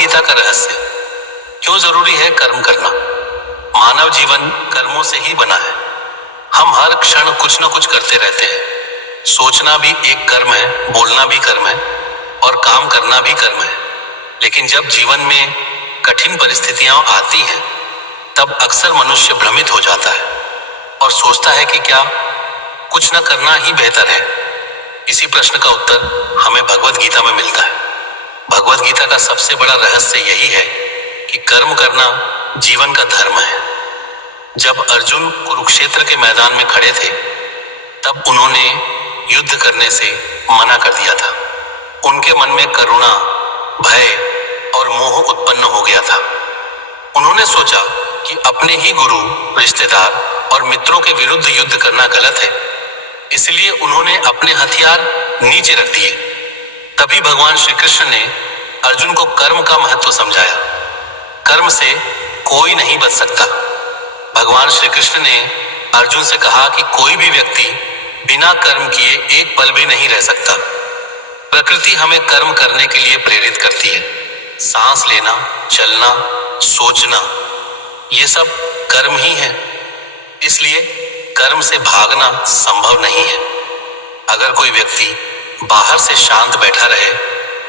गीता का रहस्य। क्यों जरूरी है कर्म करना? मानव जीवन कर्मों से ही बना है। हम हर क्षण कुछ न कुछ करते रहते हैं। सोचना भी एक कर्म है, बोलना भी कर्म है और काम करना भी कर्म है। लेकिन जब जीवन में कठिन परिस्थितियां आती हैं, तब अक्सर मनुष्य भ्रमित हो जाता है और सोचता है कि क्या कुछ न करना ही बेहतर है। इसी प्रश्न का उत्तर हमें भगवत गीता में मिलता है। भगवत गीता का सबसे बड़ा रहस्य यही है कि कर्म करना जीवन का धर्म है। जब अर्जुन कुरुक्षेत्र के मैदान में खड़े थे, तब उन्होंने युद्ध करने से मना कर दिया था। उनके मन में करुणा, भय और मोह उत्पन्न हो गया था। उन्होंने सोचा कि अपने ही गुरु, रिश्तेदार और मित्रों के विरुद्ध युद्ध करना गलत है, इसलिए उन्होंने अपने हथियार नीचे रख दिए। तभी भगवान श्री कृष्ण ने अर्जुन को कर्म का महत्व समझाया। कर्म से कोई नहीं बच सकता। भगवान श्री कृष्ण ने अर्जुन से कहा कि कोई भी व्यक्ति बिना कर्म किए एक पल भी नहीं रह सकता। प्रकृति हमें कर्म करने के लिए प्रेरित करती है। सांस लेना, चलना, सोचना, ये सब कर्म ही है। इसलिए कर्म से भागना संभव नहीं है। अगर कोई व्यक्ति बाहर से शांत बैठा रहे,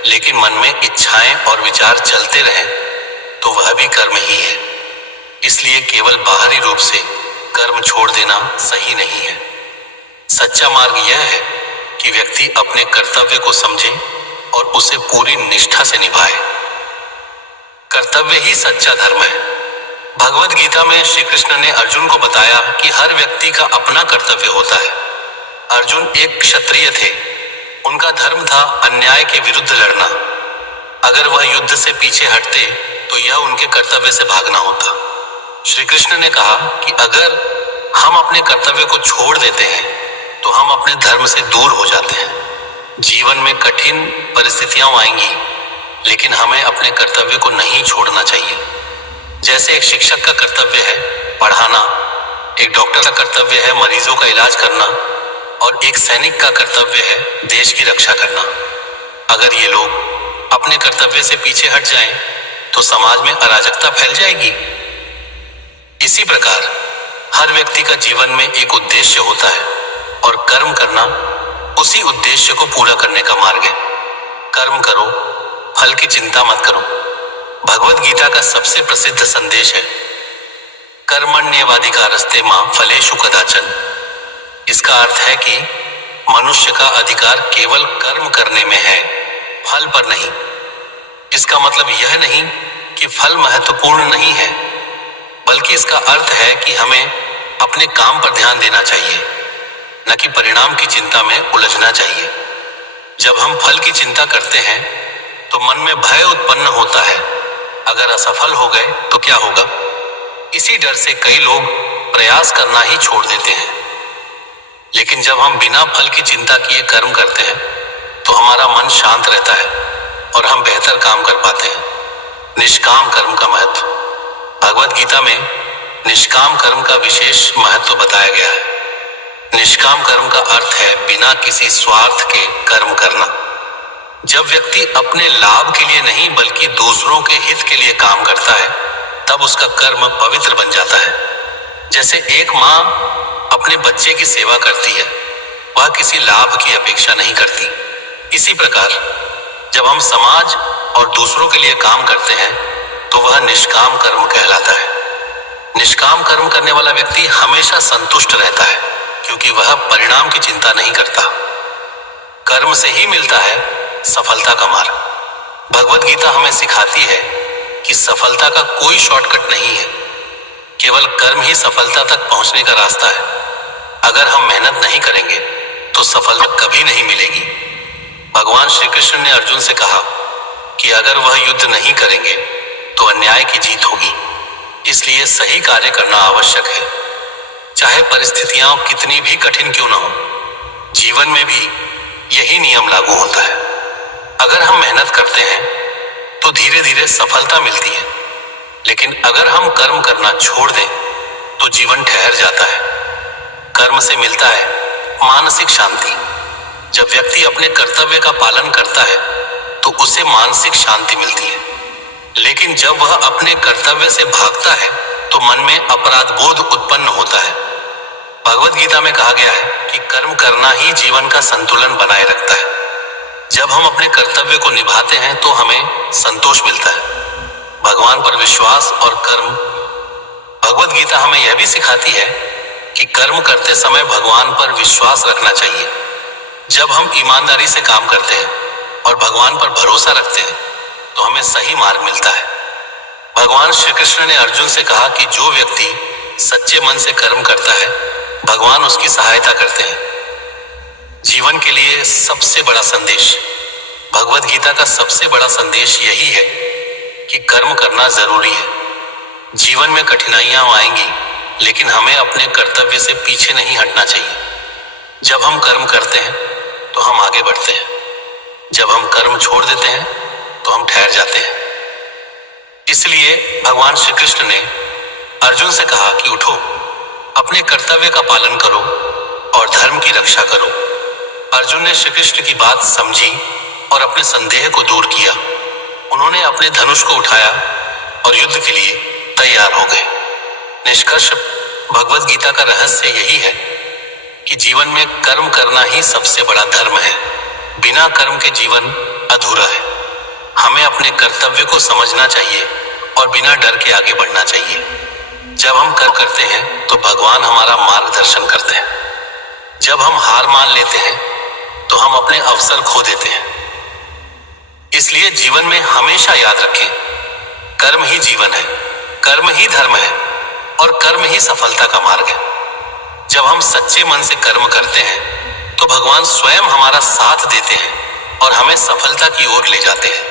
लेकिन मन में इच्छाएं और विचार चलते रहें, तो वह भी कर्म ही है। इसलिए केवल बाहरी रूप से कर्म छोड़ देना सही नहीं है। सच्चा मार्ग यह है कि व्यक्ति अपने कर्तव्य को समझे और उसे पूरी निष्ठा से निभाए। कर्तव्य ही सच्चा धर्म है। भगवत गीता में श्री कृष्ण ने अर्जुन को बताया कि हर व्यक्ति का अपना कर्तव्य होता है। अर्जुन एक क्षत्रिय थे। उनका धर्म था अन्याय के विरुद्ध लड़ना। अगर वह युद्ध से पीछे हटते तो यह उनके कर्तव्य से भागना होता। श्री कृष्ण ने कहा कि अगर हम अपने कर्तव्य को छोड़ देते हैं तो हम अपने धर्म से दूर हो जाते हैं। जीवन में कठिन परिस्थितियां आएंगी, लेकिन हमें अपने कर्तव्य को नहीं छोड़ना चाहिए। जैसे एक शिक्षक का कर्तव्य है पढ़ाना, एक डॉक्टर का कर्तव्य है मरीजों का इलाज करना और एक सैनिक का कर्तव्य है देश की रक्षा करना। अगर ये लोग अपने कर्तव्य से पीछे हट जाएं, तो समाज में अराजकता फैल जाएगी। इसी प्रकार हर व्यक्ति का जीवन में एक उद्देश्य होता है और कर्म करना उसी उद्देश्य को पूरा करने का मार्ग है। कर्म करो, फल की चिंता मत करो। भगवत गीता का सबसे प्रसिद्ध संदेश है कर्मण्येवाधिकारस्ते मा फलेषु कदाचन। इसका अर्थ है कि मनुष्य का अधिकार केवल कर्म करने में है, फल पर नहीं। इसका मतलब यह नहीं कि फल महत्वपूर्ण नहीं है, बल्कि इसका अर्थ है कि हमें अपने काम पर ध्यान देना चाहिए, न कि परिणाम की चिंता में उलझना चाहिए। जब हम फल की चिंता करते हैं तो मन में भय उत्पन्न होता है। अगर असफल हो गए तो क्या होगा? इसी डर से कई लोग प्रयास करना ही छोड़ देते हैं। लेकिन जब हम बिना फल की चिंता किए कर्म करते हैं तो हमारा मन शांत रहता है और हम बेहतर काम कर पाते हैं। निष्काम कर्म का महत्व। भगवत गीता में निष्काम कर्म का विशेष महत्व बताया गया है। निष्काम कर्म का अर्थ है बिना किसी स्वार्थ के कर्म करना। जब व्यक्ति अपने लाभ के लिए नहीं बल्कि दूसरों के हित के लिए काम करता है, तब उसका कर्म पवित्र बन जाता है। जैसे एक माँ अपने बच्चे की सेवा करती है, वह किसी लाभ की अपेक्षा नहीं करती। इसी प्रकार जब हम समाज और दूसरों के लिए काम करते हैं तो वह निष्काम कर्म कहलाता है। निष्काम कर्म करने वाला व्यक्ति हमेशा संतुष्ट रहता है, क्योंकि वह परिणाम की चिंता नहीं करता। कर्म से ही मिलता है सफलता का मार्ग। भगवत गीता हमें सिखाती है कि सफलता का कोई शॉर्टकट नहीं है, केवल कर्म ही सफलता तक पहुंचने का रास्ता है। अगर हम मेहनत नहीं करेंगे तो सफलता कभी नहीं मिलेगी। भगवान श्री कृष्ण ने अर्जुन से कहा कि अगर वह युद्ध नहीं करेंगे तो अन्याय की जीत होगी। इसलिए सही कार्य करना आवश्यक है, चाहे परिस्थितियां कितनी भी कठिन क्यों न हो। जीवन में भी यही नियम लागू होता है। अगर हम मेहनत करते हैं तो धीरे धीरे सफलता मिलती है, लेकिन अगर हम कर्म करना छोड़ दें तो जीवन ठहर जाता है। कर्म से मिलता है मानसिक शांति। जब व्यक्ति अपने कर्तव्य का पालन करता है तो उसे मानसिक शांति मिलती है। लेकिन जब वह अपने कर्तव्य से भागता है तो मन में अपराध बोध उत्पन्न होता है। भगवद गीता में कहा गया है कि कर्म करना ही जीवन का संतुलन बनाए रखता है। जब हम अपने कर्तव्य को निभाते हैं तो हमें संतोष मिलता है। भगवान पर विश्वास और कर्म। भगवद गीता हमें यह भी सिखाती है कि कर्म करते समय भगवान पर विश्वास रखना चाहिए। जब हम ईमानदारी से काम करते हैं और भगवान पर भरोसा रखते हैं तो हमें सही मार्ग मिलता है। भगवान श्री कृष्ण ने अर्जुन से कहा कि जो व्यक्ति सच्चे मन से कर्म करता है भगवान उसकी सहायता करते हैं। जीवन के लिए सबसे बड़ा संदेश। भगवद गीता का सबसे बड़ा संदेश यही है कि कर्म करना जरूरी है। जीवन में कठिनाइयां आएंगी लेकिन हमें अपने कर्तव्य से पीछे नहीं हटना चाहिए। जब हम कर्म करते हैं तो हम आगे बढ़ते हैं। जब हम कर्म छोड़ देते हैं तो हम ठहर जाते हैं। इसलिए भगवान श्री कृष्ण ने अर्जुन से कहा कि उठो, अपने कर्तव्य का पालन करो और धर्म की रक्षा करो। अर्जुन ने श्री कृष्ण की बात समझी और अपने संदेह को दूर किया। उन्होंने अपने धनुष को उठाया और युद्ध के लिए तैयार हो गए। निष्कर्ष, भगवद गीता का रहस्य यही है कि जीवन में कर्म करना ही सबसे बड़ा धर्म है। बिना कर्म के जीवन अधूरा है। हमें अपने कर्तव्य को समझना चाहिए और बिना डर के आगे बढ़ना चाहिए। जब हम कर्म करते हैं तो भगवान हमारा मार्गदर्शन करते हैं। जब हम हार मान लेते हैं तो हम अपने अवसर खो देते हैं। इसलिए जीवन में हमेशा याद रखें, कर्म ही जीवन है, कर्म ही धर्म है और कर्म ही सफलता का मार्ग है। जब हम सच्चे मन से कर्म करते हैं तो भगवान स्वयं हमारा साथ देते हैं और हमें सफलता की ओर ले जाते हैं।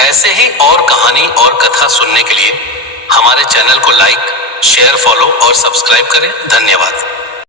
ऐसे ही और कहानी और कथा सुनने के लिए हमारे चैनल को लाइक, शेयर, फॉलो और सब्सक्राइब करें। धन्यवाद।